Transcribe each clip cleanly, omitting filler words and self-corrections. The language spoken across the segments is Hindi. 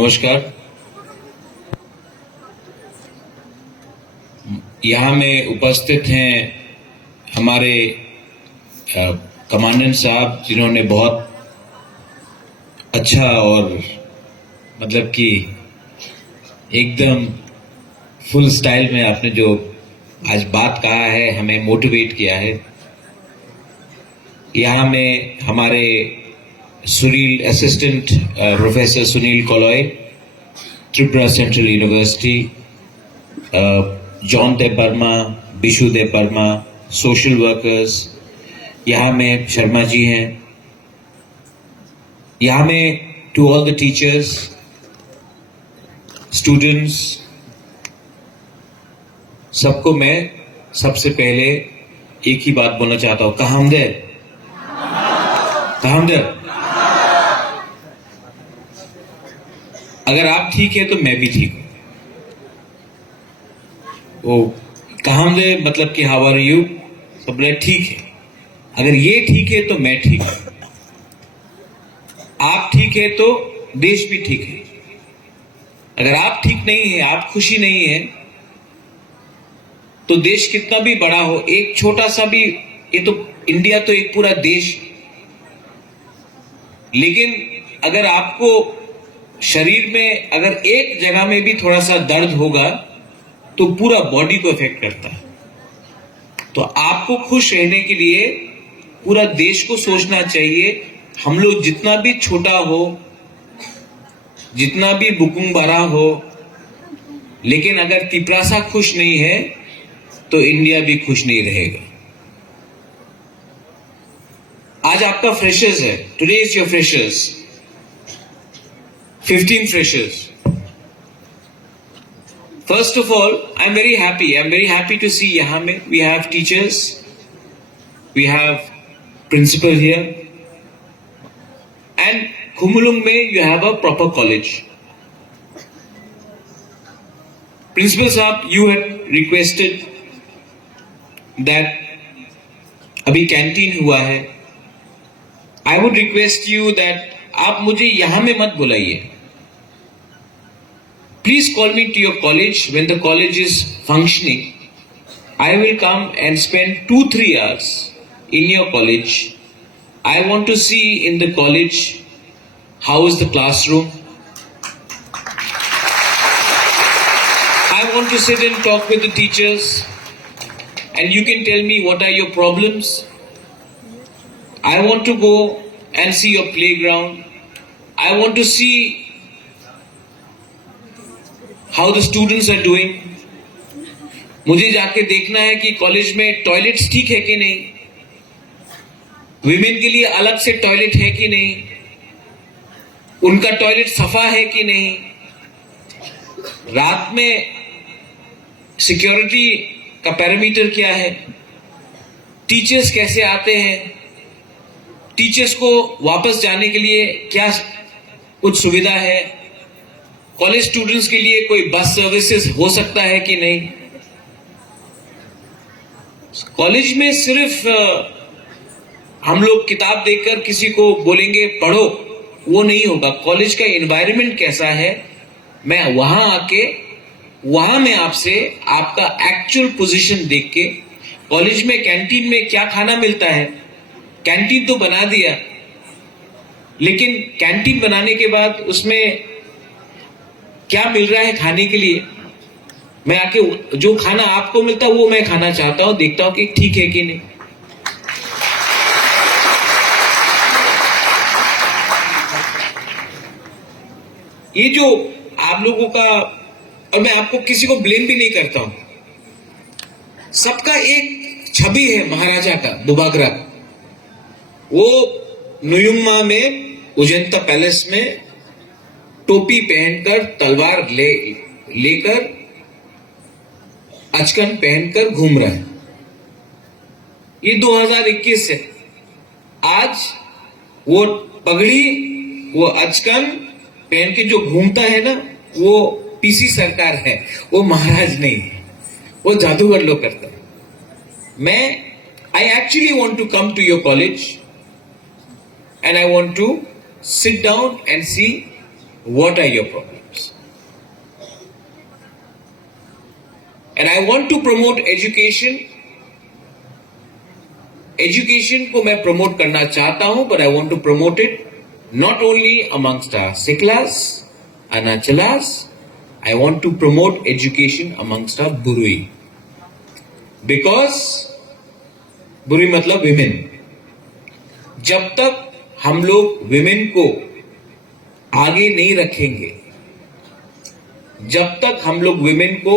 नमस्कार। यहाँ में उपस्थित हैं हमारे कमांडेंट साहब, जिन्होंने बहुत अच्छा और मतलब कि एकदम फुल स्टाइल में आपने जो आज बात कहा है, हमें मोटिवेट किया है। यहाँ में हमारे Sunil assistant professor Sunil Koloy, Tripura Central University, John Debbarma, Bishu Debbarma, social workers, यहाँ में शर्मा जी हैं। यहाँ में to all the teachers, students, सबको मैं सबसे पहले एक ही बात बोलना चाहता हूं, कहामदर्द। अगर आप ठीक है तो मैं भी ठीक हूं। वो कहामदर्द मतलब कि हाउ आर यू, सब बोले ठीक है। अगर ये ठीक है तो मैं ठीक हूं, आप ठीक है तो देश भी ठीक है। अगर आप ठीक नहीं है, आप खुशी नहीं है, तो देश कितना भी बड़ा हो, एक छोटा सा भी, ये तो इंडिया तो एक पूरा देश, लेकिन अगर आपको शरीर में अगर एक जगह में भी थोड़ा सा दर्द होगा तो पूरा बॉडी को इफेक्ट करता है। तो आपको खुश रहने के लिए पूरा देश को सोचना चाहिए। हम लोग जितना भी छोटा हो, जितना भी बुकुंग बड़ा हो, लेकिन अगर तिपरासा खुश नहीं है तो इंडिया भी खुश नहीं रहेगा। आज आपका फ्रेशर्स है, today is your freshers, 15 freshers. First of all I am very happy to see यहां में we have teachers, we have principal here, and Khumulung में you have a proper college. Principal साहब, यू हैव रिक्वेस्टेड दैट अभी कैंटीन हुआ है, I would request you that आप मुझे यहां में मत बुलाइए। Please call me to your college when the college is functioning. I will come and spend 2-3 hours in your college. I want to see in the college how is the classroom. I want to sit and talk with the teachers, and you can tell me what are your problems. I want to go and see your playground. I want to see how the students are doing. मुझे जाके देखना है कि कॉलेज में टॉयलेट्स ठीक है कि नहीं, विमेन के लिए अलग से टॉयलेट है कि नहीं, उनका टॉयलेट सफा है कि नहीं, रात में सिक्योरिटी का पैरामीटर क्या है, टीचर्स कैसे आते हैं, टीचर्स को वापस जाने के लिए क्या कुछ सुविधा है, कॉलेज स्टूडेंट्स के लिए कोई बस सर्विसेज हो सकता है कि नहीं। कॉलेज में सिर्फ हम लोग किताब देखकर किसी को बोलेंगे पढ़ो, वो नहीं होगा। कॉलेज का एनवायरनमेंट कैसा है, मैं वहां आके वहां मैं आपसे आपका एक्चुअल पोजीशन देख के, कॉलेज में कैंटीन में क्या खाना मिलता है, कैंटीन तो बना दिया, लेकिन कैंटीन बनाने के बाद उसमें क्या मिल रहा है खाने के लिए, मैं आके जो खाना आपको मिलता है वो मैं खाना चाहता हूं, देखता हूं कि ठीक है कि नहीं। ये जो आप लोगों का, और मैं आपको किसी को ब्लेम भी नहीं करता हूं, सबका एक छवि है महाराजा का, दुबागरा। वो नुयुम्मा में उजंता पैलेस में टोपी पहनकर, तलवार लेकर, अचकन पहनकर घूम रहा है। ये 2021 है। आज वो पगड़ी, वो अचकन पहन के जो घूमता है ना, वो पीसी सरकार है, वो महाराज नहीं है, वो जादूगर लोग करता है। I actually want to come to your college and I want to sit down and see what are your problems. And I want to promote education. Education को मैं promote करना चाहता हूं, but I want to promote it not only amongst our Siklas and our Chalas. I want to promote education amongst our Burui. Because Burui मतलब women. जब तक हम लोग women को आगे नहीं रखेंगे, जब तक हम लोग women को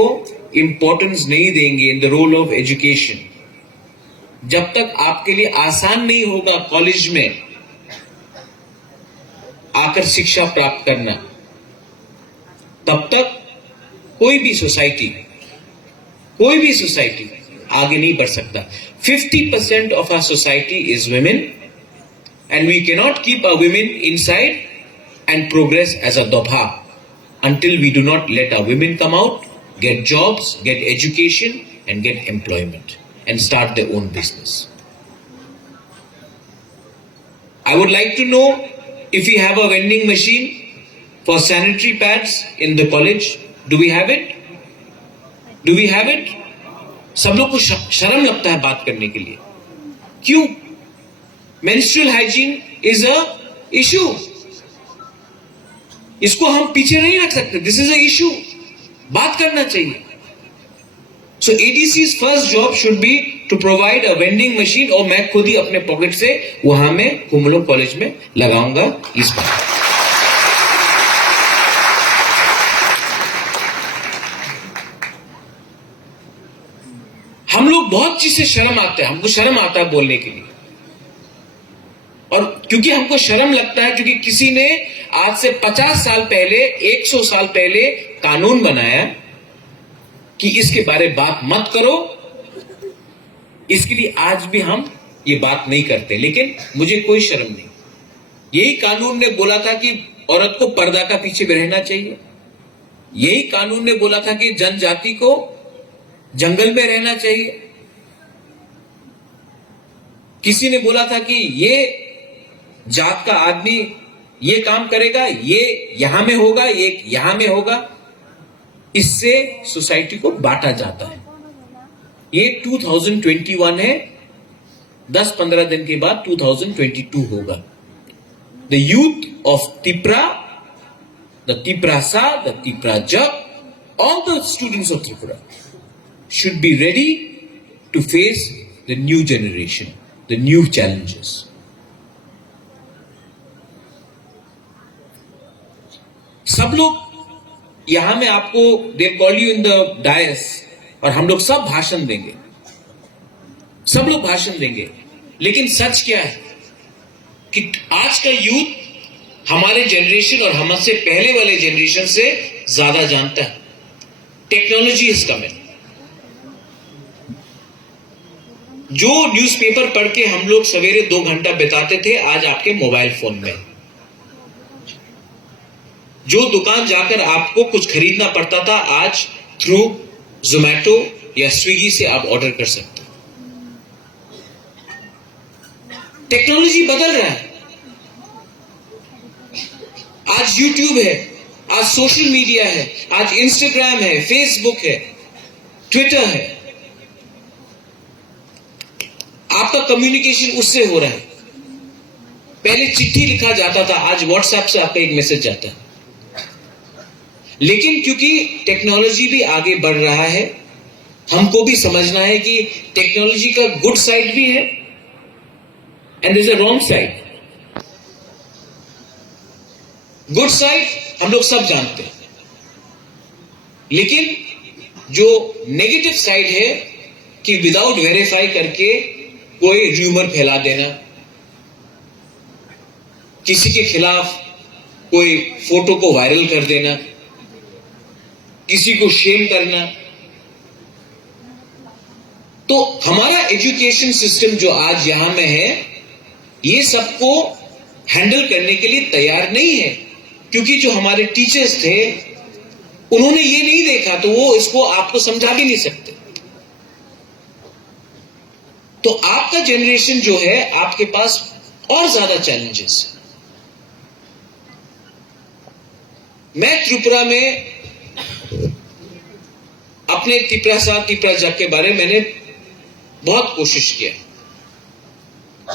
importance नहीं देंगे in the role of education, जब तक आपके लिए आसान नहीं होगा कॉलेज में आकर शिक्षा प्राप्त करना, तब तक कोई भी सोसाइटी आगे नहीं बढ़ सकता. 50% of our society is women, and we cannot keep our women inside and progress as a dobha until we do not let our women come out, get jobs, get education, and get employment, and start their own business. I would like to know if we have a vending machine for sanitary pads in the college. Do we have it? Do we have it? सब लोग को शर्म लगता है बात करने के लिए. क्यों? Menstrual hygiene is a issue. इसको हम पीछे नहीं रख सकते. This is a issue. बात करना चाहिए. So ADC's first job should be to provide a vending machine, और मैं खुद ही अपने पॉकेट से वहां में कुमलो कॉलेज में लगाऊंगा इस बार. हम लोग बहुत चीज से शर्म आते हैं. हमको शर्म आता है बोलने के लिए, और क्योंकि हमको शर्म लगता है, क्योंकि किसी ने आज से 50 साल पहले, 100 साल पहले कानून बनाया कि इसके बारे में बात मत करो. इसके लिए आज भी हम ये बात नहीं करते, लेकिन मुझे कोई शर्म नहीं. यही कानून ने बोला था कि औरत को पर्दा का पीछे भी रहना चाहिए. यही कानून ने बोला था कि जनजाति को जंगल में रहना चाहिए. किसी ने बोला था कि ये जात का आदमी ये काम करेगा, ये यहां में होगा, ये यहां में होगा. इससे सोसाइटी को बांटा जाता है. ये 2021 है. 10-15 दिन के बाद 2022 होगा. The youth of Tripura, the त्रिपुरासा, द त्रिपुराजा, all the students of Tripura should be ready to face the new generation, the new challenges. सब लोग यहां में आपको they call you in the dais, और हम लोग सब भाषण देंगे, सब लोग भाषण देंगे. लेकिन सच क्या है कि आज का यूथ हमारे जनरेशन और हमसे पहले वाले जनरेशन से ज्यादा जानता है. Technology is coming. जो न्यूज़पेपर पढ़ के हम लोग सवेरे 2 घंटा बिताते थे, आज आपके मोबाइल फोन में. जो दुकान जाकर आपको कुछ खरीदना पड़ता था, आज थ्रू जोमैटो या स्विगी से आप ऑर्डर कर सकते हो. टेक्नोलॉजी बदल रहा है. आज यूट्यूब है, आज सोशल मीडिया है, आज इंस्टाग्राम है, फेसबुक है, ट्विटर है. आपका कम्युनिकेशन उससे हो रहा है. पहले चिट्ठी लिखा जाता था, आज व्हाट्सएप से आपका एक मैसेज जाता है. लेकिन क्योंकि टेक्नोलॉजी भी आगे बढ़ रहा है, हमको भी समझना है कि टेक्नोलॉजी का गुड साइड भी है and there is a wrong side. Good side हम लोग सब जानते हैं, लेकिन जो नेगेटिव साइड है कि विदाउट वेरीफाई करके कोई र्यूमर फैला देना, किसी के खिलाफ कोई फोटो को वायरल कर देना, किसी को शेम करना. तो हमारा एजुकेशन सिस्टम जो आज यहां में है, ये सबको हैंडल करने के लिए तैयार नहीं है. क्योंकि जो हमारे टीचर्स थे, उन्होंने ये नहीं देखा, तो वो इसको आपको समझा भी नहीं सकते. तो आपका जनरेशन जो है, आपके पास और ज्यादा चैलेंजेस. मैं त्रिपुरा में अपने तिपरा जग के बारे में मैंने बहुत कोशिश किया।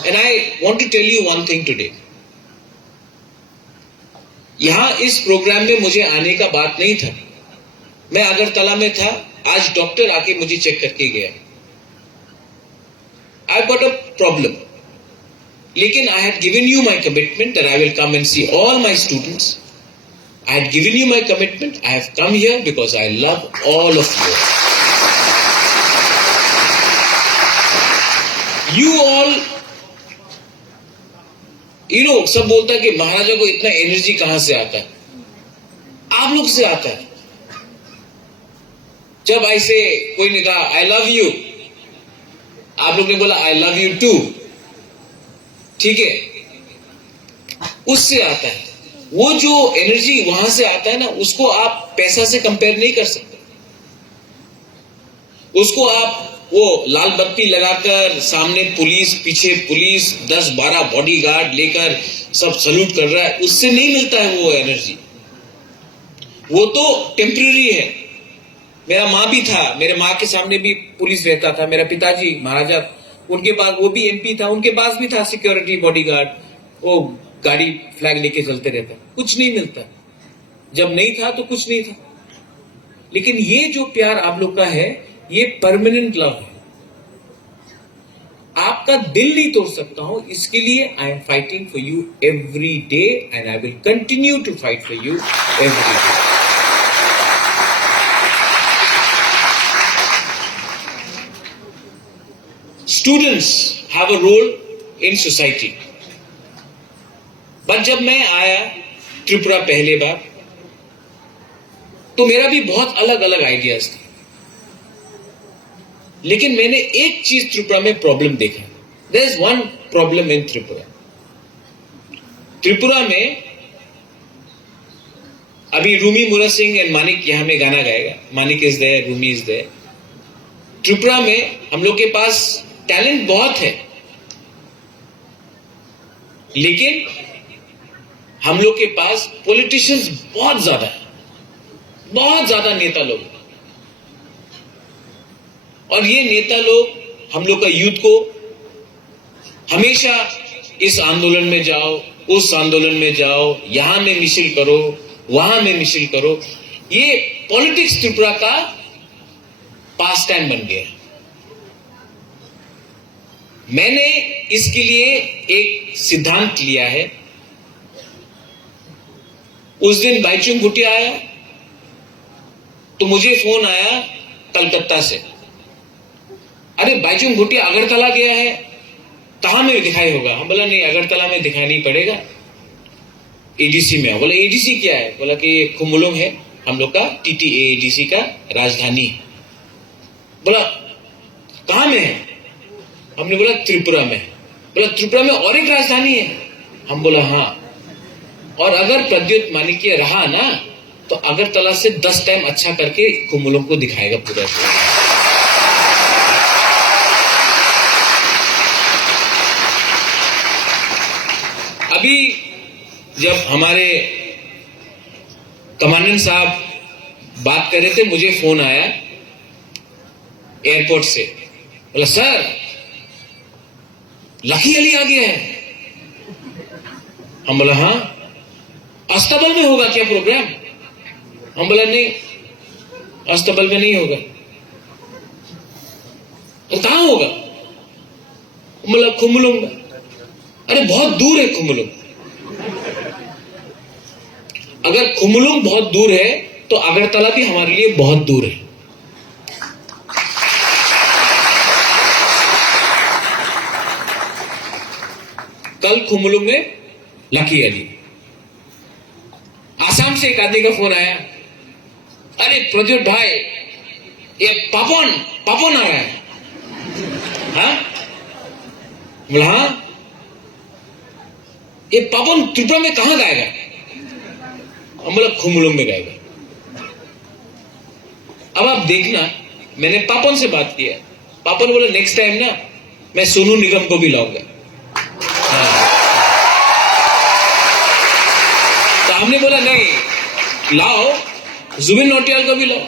And I want to tell you one thing today. यहां इस प्रोग्राम में मुझे आने का बात नहीं था। मैं अगरतला में था, आज डॉक्टर आके मुझे चेक करके गया। आई गॉट अ प्रॉब्लम, लेकिन I had given you my commitment that I will come and see all my students. I had given you my commitment. I have come here because I love all of you. You all, सब बोलता है कि महाराजा को इतना एनर्जी कहां से आता है? आप लोग से आता है। जब ऐसे कोई ने कहा आई लव यू, आप लोग ने बोला आई लव यू टू, ठीक है, उससे आता है। वो जो एनर्जी वहां से आता है ना, उसको आप पैसा से कंपेयर नहीं कर सकते। उसको आप वो लाल बत्ती लगाकर सामने पुलिस, पीछे पुलिस, 10-12 बॉडीगार्ड लेकर सब सल्यूट कर रहा है, उससे नहीं मिलता है वो एनर्जी। वो तो टेम्पररी है। मेरा माँ भी था, मेरे माँ के सामने भी पुलिस रहता था। मेरा पिताजी महाराजा, उनके पास, वो भी एमपी था, उनके पास भी था सिक्योरिटी बॉडीगार्ड, वो गाड़ी फ्लैग लेके चलते रहता। कुछ नहीं मिलता। जब नहीं था तो कुछ नहीं था। लेकिन ये जो प्यार आप लोग का है, ये परमानेंट लव है। आपका दिल नहीं तोड़ सकता हूं, इसके लिए I am fighting for you every day and I will continue to fight for you every day. Students have a role in society. But जब मैं आया त्रिपुरा पहले बार, तो मेरा भी बहुत अलग अलग आइडियाज थे। लेकिन मैंने एक चीज त्रिपुरा में प्रॉब्लम देखा। There is one problem in Tripura. Tripura में अभी रूमी मुरा सिंह एंड मानिक यहां में गाना गाएगा। Manik is there, Rumi is there. Tripura में हम लोग के पास टैलेंट बहुत है, लेकिन हम लोग के पास पॉलिटिशियंस बहुत ज्यादा है, बहुत ज्यादा नेता लोग। और ये नेता लोग हम लोग का यूथ को हमेशा इस आंदोलन में जाओ, उस आंदोलन में जाओ, यहां में मिছিল करो, वहां में मिছিল करो। ये पॉलिटिक्स त्रिपुरा का पास टाइम बन गया। मैंने इसके लिए एक सिद्धांत लिया है। उस दिन बाइचुंग भूटिया आया तो मुझे फोन आया कलकत्ता से, अरे बाइचुंग भूटिया अगरतला गया है, कहां में दिखाई होगा? हम बोला नहीं, अगरतला में दिखाई नहीं पड़ेगा, एडीसी में। बोला एडीसी क्या है? बोला कि खुमुलुंग है हम लोग का, टीटीए एडीसी का राजधानी। बोला कहां में है? हमने बोला त्रिपुरा में। बोला त्रिपुरा में और एक राजधानी है? हम बोला हाँ। और अगर प्रद्युत मानिक्य रहा ना, तो अगरतला से 10 टाइम अच्छा करके खुमुलुंग को दिखाएगा पूरा। अभी जब हमारे कमांडेंट साहब बात कर रहे थे, मुझे फोन आया एयरपोर्ट से। बोला सर लकी अली आ गया है। हम बोला हाँ। अस्तबल में होगा क्या प्रोग्राम? हम बोला नहीं, अस्तबल में नहीं होगा। तो कहां होगा? बोला खुमुलुंग में। अरे बहुत दूर है खुमुलुंग। अगर खुमुलुंग बहुत दूर है तो अगरतला भी हमारे लिए बहुत दूर है। कल खुमुलुंग में लकी अली। आसाम से एक आदमी का फोन आया, अरे प्रद्युत भाई ये पापन आ रहा है। हाँ? बोला हाँ। ये पापन त्रिपुरा में कहां गाएगा? हम बोला खुमुलुंग में गाएगा। अब आप देखना, मैंने पापन से बात किया। पापन बोला नेक्स्ट टाइम ना मैं सोनू निगम को भी लाऊंगा। हाँ। तो हमने बोला नहीं, लाओ, जुबिन नौटियाल का भी लाओ।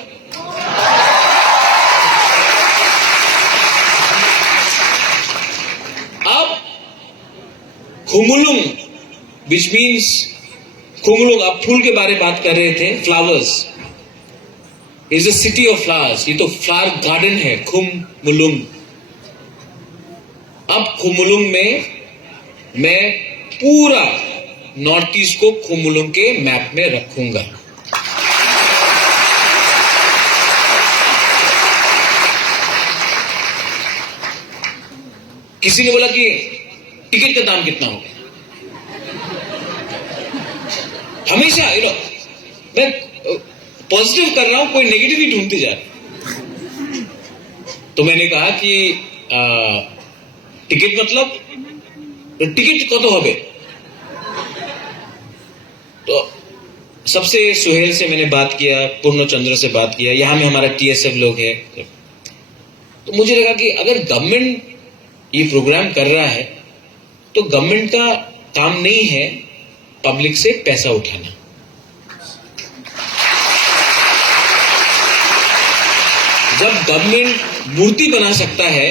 अब खुमुलुंग, विच मीन्स खुमुलुंग, आप फूल के बारे में बात कर रहे थे, flowers is a city of flowers. ये तो फ्लावर गार्डन है खुमुलुंग। अब खुमुलुंग में मैं पूरा नॉर्थ ईस्ट को खुमुलुंग के मैप में रखूंगा। किसी ने बोला कि टिकट का दाम कितना होगा। हमेशा मैं पॉजिटिव कर रहा हूं, कोई नेगेटिव ही ढूंढते जा रहा। तो मैंने कहा कि टिकट मतलब टिकट कत होबे। तो सबसे सुहेल से मैंने बात किया, पूर्णचंद्र से बात किया, यहां में हमारा टीएसएफ लोग है। तो मुझे लगा कि अगर गवर्नमेंट ये प्रोग्राम कर रहा है तो गवर्नमेंट का काम नहीं है पब्लिक से पैसा उठाना। जब गवर्नमेंट मूर्ति बना सकता है,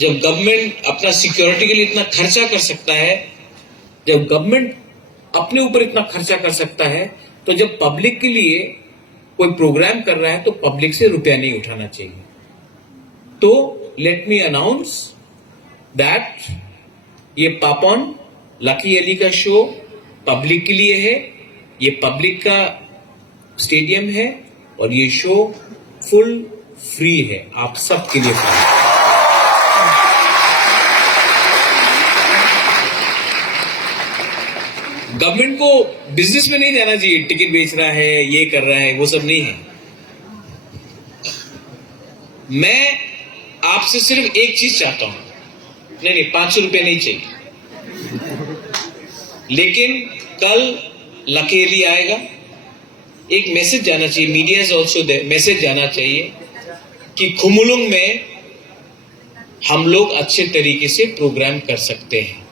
जब गवर्नमेंट अपना सिक्योरिटी के लिए इतना खर्चा कर सकता है, जब गवर्नमेंट अपने ऊपर इतना खर्चा कर सकता है, तो जब पब्लिक के लिए कोई प्रोग्राम कर रहा है तो पब्लिक से रुपया नहीं उठाना चाहिए। तो लेट मी अनाउंस दैट ये पापन लकी अली का शो पब्लिक के लिए है। ये पब्लिक का स्टेडियम है और ये शो फुल फ्री है, आप सबके लिए फ्री है। गवर्नमेंट को बिजनेस में नहीं जाना चाहिए, टिकट बेच रहा है, ये कर रहा है, वो सब नहीं है। मैं आपसे सिर्फ एक चीज चाहता हूं, नहीं 500 रुपए नहीं चाहिए, लेकिन कल लकेली आएगा, एक मैसेज जाना चाहिए, media is also there, message जाना चाहिए कि खुमुलुंग में हम लोग अच्छे तरीके से प्रोग्राम कर सकते हैं।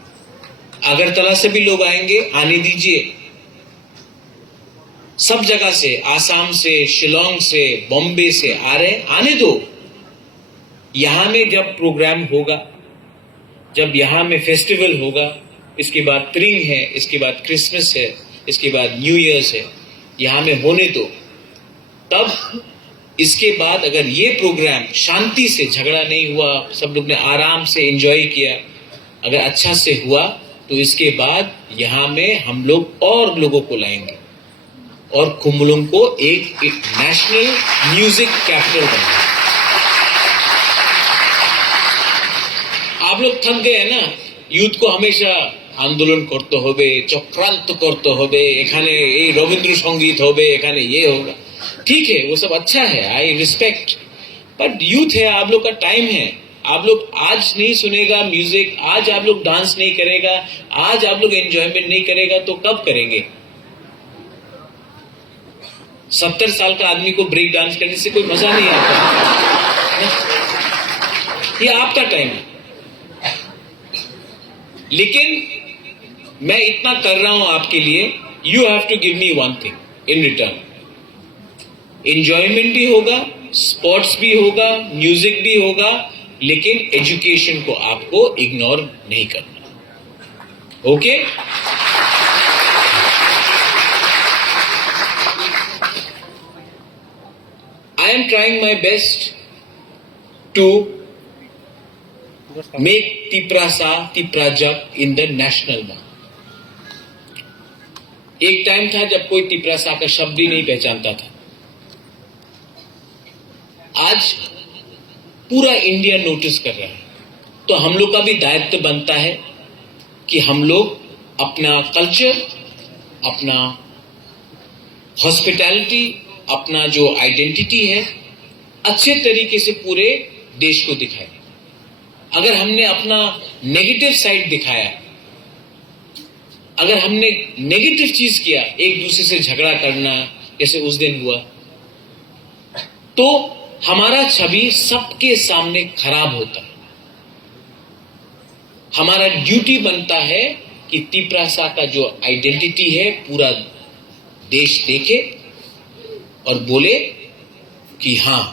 अगरतला से भी लोग आएंगे, आने दीजिए। सब जगह से, आसाम से, शिलोंग से, बॉम्बे से आ रहे, आने दो। यहां में जब प्रोग्राम होगा, जब यहां में फेस्टिवल होगा, इसके बाद त्रिंग है, इसके बाद क्रिसमस है, इसके बाद न्यू ईयर्स है, यहां में होने दो। तब इसके बाद अगर ये प्रोग्राम शांति से, झगड़ा नहीं हुआ, सब लोग ने आराम से एंजॉय किया, अगर अच्छा से हुआ, तो इसके बाद यहां में हम लोग और लोगों को लाएंगे और खुमुलुंग को एक नेशनल म्यूजिक कैपिटल बनाएंगे। आप लोग थक गए हैं ना, यूथ को हमेशा आंदोलन करते होबे, चक्रांत करते होबे, एखाने ये रविंद्र संगीत होबे, एखाने ये होगा। ठीक है, वो सब अच्छा है, आई रिस्पेक्ट, बट यूथ है, आप लोग का टाइम है। आप लोग आज नहीं सुनेगा म्यूजिक, आज आप लोग डांस नहीं करेगा, आज आप लोग एंजॉयमेंट नहीं करेगा, तो कब करेंगे? 70 साल का आदमी को ब्रेक डांस करने से कोई मजा नहीं आता। ये आपका टाइम है। लेकिन मैं इतना कर रहा हूं आपके लिए, you have to give me one thing in return. Enjoyment भी होगा, स्पोर्ट्स भी होगा, म्यूजिक भी होगा, लेकिन एजुकेशन को आपको इग्नोर नहीं करना। Okay? I am trying my best to make Tiprasa, Tiprajak in the national one. एक टाइम था जब कोई तिपरासा का शब्द ही नहीं पहचानता था। आज पूरा इंडिया नोटिस कर रहा है, तो हम लोग का भी दायित्व बनता है कि हम लोग अपना कल्चर, अपना हॉस्पिटैलिटी, अपना जो आइडेंटिटी है, अच्छे तरीके से पूरे देश को दिखाएं। अगर हमने अपना नेगेटिव साइड दिखाया, अगर हमने नेगेटिव चीज किया, एक दूसरे से झगड़ा करना जैसे उस दिन हुआ, तो हमारा छवि सबके सामने खराब होता है। हमारा ड्यूटी बनता है कि तिपरासा का जो आइडेंटिटी है पूरा देश देखे और बोले कि हाँ,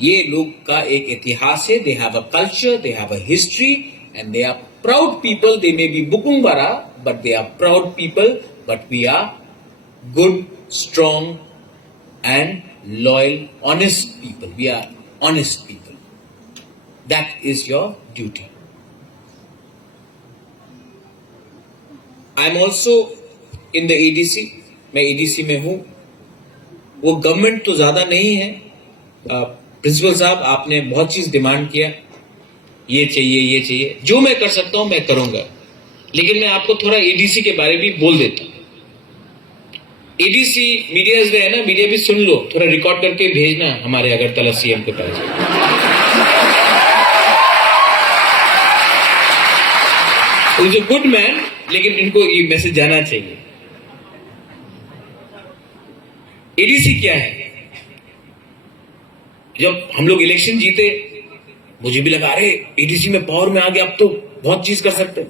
ये लोग का एक इतिहास है, they have a culture, they have a history and they are proud people. They may be बुकुंबारा but they are proud people, but we are good, strong and loyal, honest people. We are honest people. That is your duty. I am also in the ADC. मैं ADC में हूँ. वो गवर्नमेंट तो ज्यादा नहीं है. प्रिंसिपल साहब, आपने बहुत चीज डिमांड किया, ये चाहिए, ये चाहिए. जो मैं कर सकता हूं मैं करूंगा, लेकिन मैं आपको थोड़ा ADC के बारे में बोल देता हूं. एडीसी मीडिया है ना, मीडिया भी सुन लो, थोड़ा रिकॉर्ड करके भेजना हमारे अगरतला सीएम के पास. इज अ गुड मैन, लेकिन इनको ये मैसेज जाना चाहिए. एडीसी क्या है? जब हम लोग इलेक्शन जीते, मुझे भी लगा अरे एडीसी में पावर में आ गया, अब तो बहुत चीज कर सकते.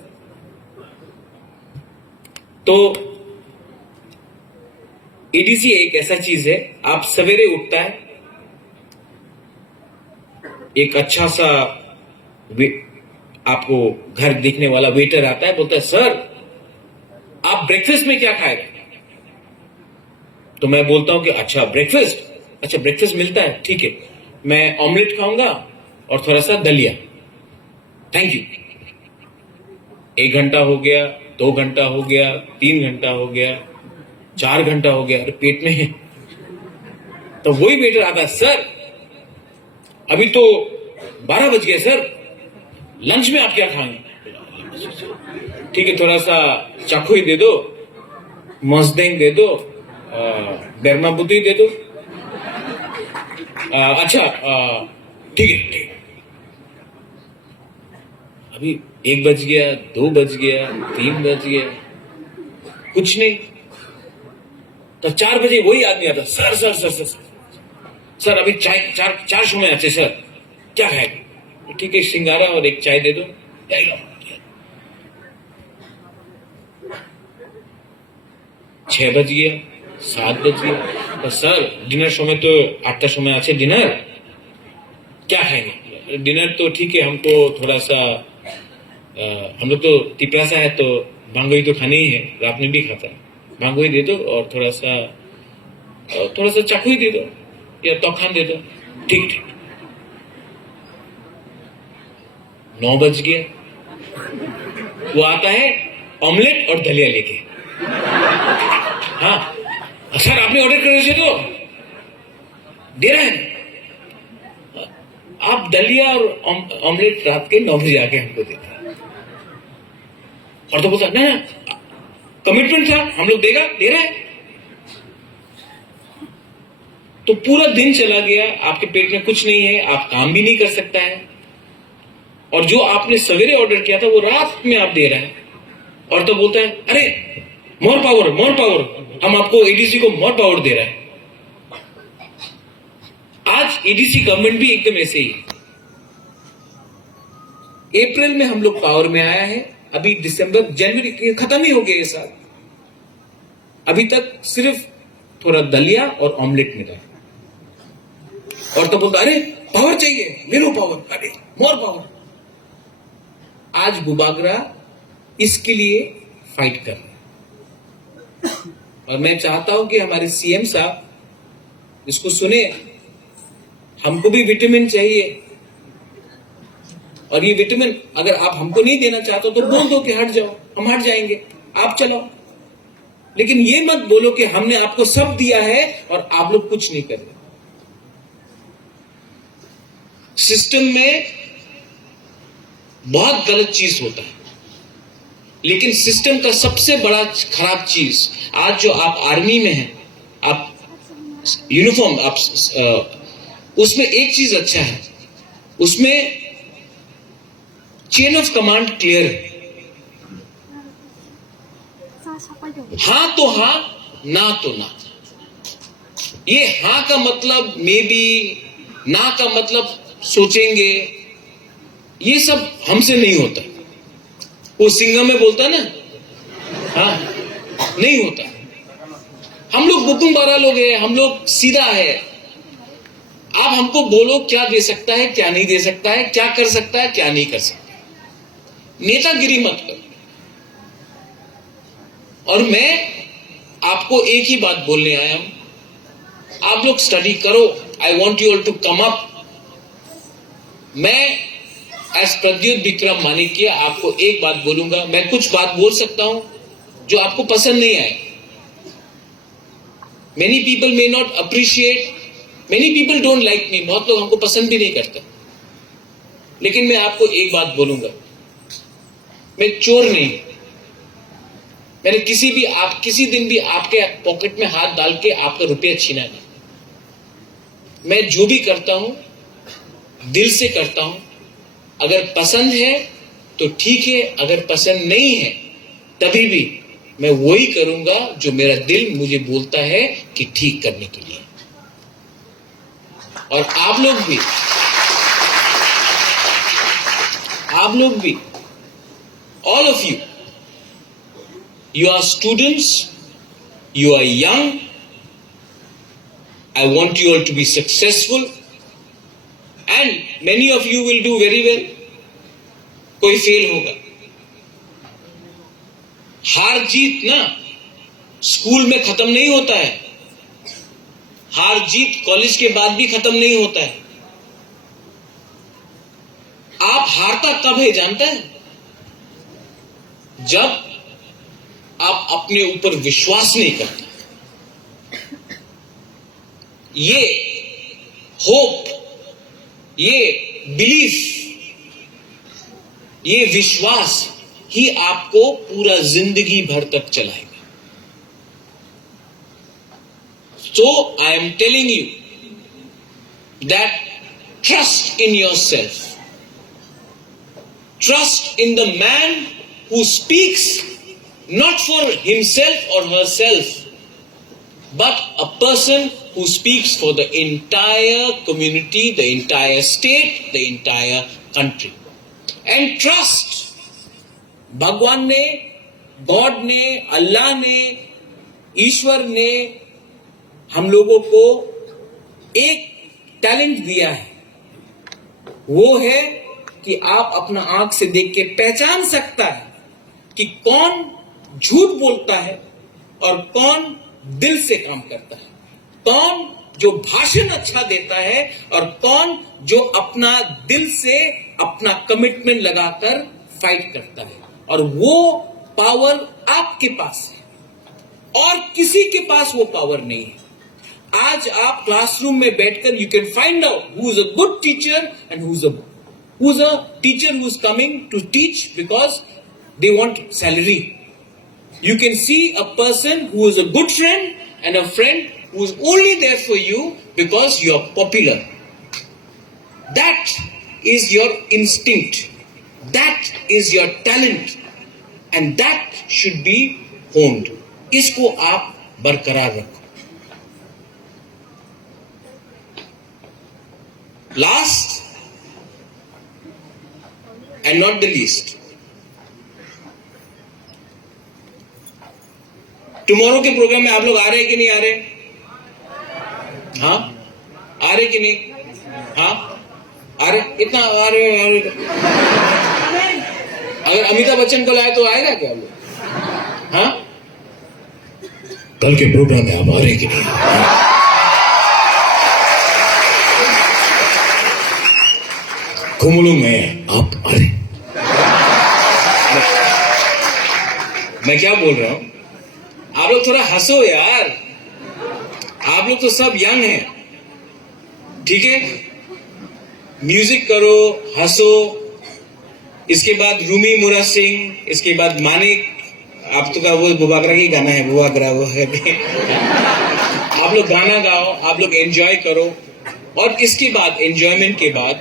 तो एडीसी एक ऐसा चीज है, आप सवेरे उठता है, एक अच्छा सा आपको घर देखने वाला वेटर आता है, बोलता है सर आप ब्रेकफास्ट में क्या खाएगा? तो मैं बोलता हूं कि अच्छा ब्रेकफास्ट मिलता है, ठीक है, मैं ऑमलेट खाऊंगा और थोड़ा सा दलिया. Thank you. 1 घंटा हो गया, 2 घंटा हो गया, 3 घंटा हो गया, 4 घंटा हो गया, पेट में है. तो वही वेटर आता है, सर अभी तो 12 बज गए सर, लंच में आप क्या खाएंगे? ठीक है, थोड़ा सा चाकू ही दे दो, मस्देंग दे दो, बेरमा बुद्धि दे दो. अच्छा ठीक है. अभी 1 बज गया, 2 बज गया, 3 बज गया, कुछ नहीं. तो 4 बजे वही आदमी आता, sir sir sir sir sir अभी चाय, चार समय अच्छे सर, क्या खाएगा? ठीक है, सिंगारा और एक चाय दे दो. 6 बज गया, 7 बज गया, तो सर डिनर समय तो 8टा समय अच्छे, डिनर क्या खाएंगे? डिनर तो ठीक है, हमको थोड़ा सा हम लोग तो तिप्यासा है, तो भांगोई तो खानी ही है, रात में भी खाता है. भांगोई दे दो और थोड़ा सा चाकू ही दे दो या तोखान दे दो. ठीक. 9 बज गया, वो आता है ऑमलेट और दलिया लेके. हाँ सर आपने ऑर्डर कर रहे थे तो दे रहा है. आप दलिया और ऑमलेट रात के 9 बजे आके हमको देते हैं. और तो बोलता ना कमिटमेंट था, हम लोग दे रहा है. तो पूरा दिन चला गया, आपके पेट में कुछ नहीं है, आप काम भी नहीं कर सकता है, और जो आपने सवेरे ऑर्डर किया था वो रात में आप दे रहा है. और तो बोलता है अरे मोर पावर, हम आपको एडीसी को मोर पावर दे रहा है. आज एडीसी गवर्नमेंट भी एकदम ऐसे ही. अप्रैल में हम लोग पावर में आया है, अभी दिसंबर जनवरी खत्म ही हो गया ये साल, अभी तक सिर्फ थोड़ा दलिया और ऑमलेट मिला. और तो बोलता अरे पावर चाहिए, ले लो पावर, अरे मोर पावर. आज बुबागरा इसके लिए फाइट कर रहे हैं, और मैं चाहता हूं कि हमारे सीएम साहब इसको सुने. हमको भी विटामिन चाहिए, और ये विटामिन अगर आप हमको नहीं देना चाहते तो बोल दो कि हट जाओ, हम हट जाएंगे, आप चलाओ. लेकिन ये मत बोलो कि हमने आपको सब दिया है और आप लोग कुछ नहीं कर रहे. सिस्टम में बहुत गलत चीज होता है, लेकिन सिस्टम का सबसे बड़ा खराब चीज, आज जो आप आर्मी में हैं, आप यूनिफॉर्म, आप उसमें एक चीज अच्छा है, उसमें चेन ऑफ कमांड क्लियर है. हां तो हां, ना तो ना. ये हां का मतलब मे बी, ना का मतलब सोचेंगे, ये सब हमसे नहीं होता. वो सिंगम में बोलता ना, हाँ नहीं होता. हम लोग बुकुमबारा लोग हैं, हम लोग सीधा है। आप हमको बोलो क्या दे सकता है, क्या नहीं दे सकता है, क्या कर सकता है, क्या नहीं कर सकता। नेतागिरी मत करो। और मैं आपको एक ही बात बोलने आया हूं, आप लोग स्टडी करो। I want you all to come up. मैं एज प्रद्युत विक्रम मानिक्य आपको एक बात बोलूंगा, मैं कुछ बात बोल सकता हूं जो आपको पसंद नहीं आए। Many people may not appreciate, many people don't like me, बहुत लोग हमको पसंद भी नहीं करते। लेकिन मैं आपको एक बात बोलूंगा, मैं चोर नहीं। मैंने किसी दिन भी आपके पॉकेट में हाथ डाल के आपका रुपया छीना नहीं। मैं जो भी करता हूं दिल से करता हूं। अगर पसंद है तो ठीक है, अगर पसंद नहीं है तभी भी मैं वही करूंगा जो मेरा दिल मुझे बोलता है कि ठीक करने के लिए। और आप लोग भी all of you are students, you are young, I want you all to be successful and many of you will do very well. कोई फेल होगा। हार जीत ना स्कूल में खत्म नहीं होता है, हार जीत कॉलेज के बाद भी खत्म नहीं होता है। आप हारता कब है जानते हैं? जब आप अपने ऊपर विश्वास नहीं करते। ये होप, ये बिलीफ, ये विश्वास ही आपको पूरा जिंदगी भर तक चलाएगा। So I am telling you that trust in yourself. Trust in the man who speaks not for himself or herself, but a person who speaks for the entire community, the entire state, the entire country. And trust, भगवान ने, गॉड ने, अल्लाह ने, ईश्वर ने हम लोगों को एक टैलेंट दिया है। वो है कि आप अपना आंख से देख के पहचान सकता है कि कौन झूठ बोलता है और कौन दिल से काम करता है, कौन जो भाषण अच्छा देता है और कौन जो अपना दिल से अपना कमिटमेंट लगाकर फाइट करता है। और वो पावर आपके पास है और किसी के पास वो पावर नहीं है। आज आप क्लासरूम में बैठकर you can find out who is a good teacher and who is a teacher who is coming to teach because they want salary. You can see a person who is a good friend and a friend who is only there for you because you are popular. That is your instinct. That is your talent. And that should be honed. इसको आप बरकरार रखो। Last and not the least, tomorrow के प्रोग्राम में आप लोग आ रहे हैं कि नहीं आ रहे? हाँ, आ रहे कि नहीं? हाँ, आ रहे? इतना आ रहे? अगर अमिताभ बच्चन को लाए तो आएगा क्या आप लोग? हाँ, कल के प्रोग्राम में आप आ रहे कि नहीं? कुमलू में आप आ रहे? मैं क्या बोल रहा हूं? आप लोग थोड़ा हंसो यार, आप लोग तो सब यंग हैं, ठीक है? म्यूजिक करो, हंसो। इसके बाद रूमी मुरा सिंह, इसके बाद मानिक, आप तो का वो बुबागरा की गाना है, बुबागरा वो है। आप लोग गाना गाओ, आप लोग एंजॉय करो और इसके बाद एंजॉयमेंट के बाद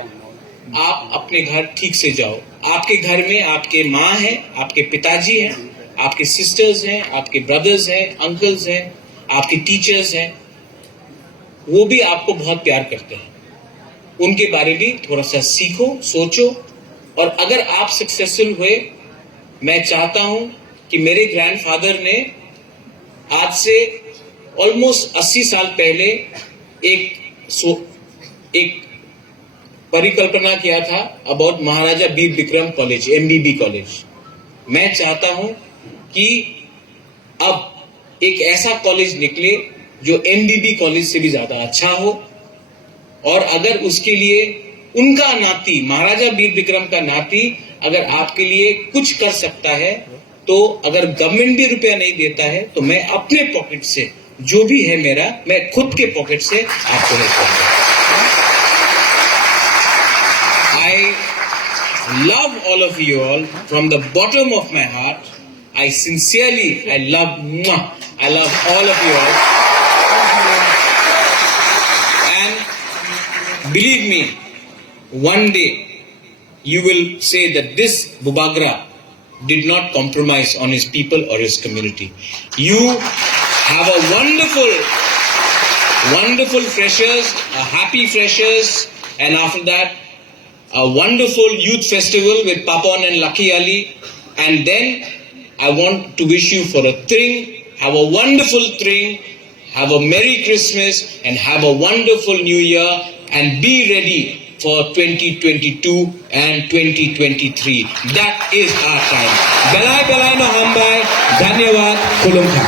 आप अपने घर ठीक से जाओ। आपके घर में आपके माँ है, आपके पिताजी हैं, आपके सिस्टर्स हैं, आपके ब्रदर्स हैं, अंकल्स हैं, आपके टीचर्स हैं, वो भी आपको बहुत प्यार करते हैं। उनके बारे में थोड़ा सा सीखो, सोचो। और अगर आप सक्सेसफुल हुए, मैं चाहता हूं कि मेरे ग्रैंडफादर ने आज से ऑलमोस्ट 80 साल पहले एक परिकल्पना किया था about Maharaja Bir Vikram college, MBB college. मैं चाहता हूं कि अब एक ऐसा कॉलेज निकले जो एमबीबी कॉलेज से भी ज्यादा अच्छा हो, और अगर उसके लिए उनका नाती, महाराजा वीर विक्रम का नाती अगर आपके लिए कुछ कर सकता है, तो अगर गवर्नमेंट भी रुपया नहीं देता है तो मैं अपने पॉकेट से जो भी है मेरा, मैं खुद के पॉकेट से आपको हेल्प करूंगा। I love all of you all from the bottom of my heart. I love all of you all. And believe me, one day you will say that this Bubagra did not compromise on his people or his community. You have a wonderful freshers, a happy freshers, and after that a wonderful youth festival with Papan and Lucky Ali, and then I want to wish you for a thring, have a wonderful thring, have a Merry Christmas and have a wonderful New Year, and be ready for 2022 and 2023. That is our time. Belai belai no hambai, dhanyawad, kulum kha.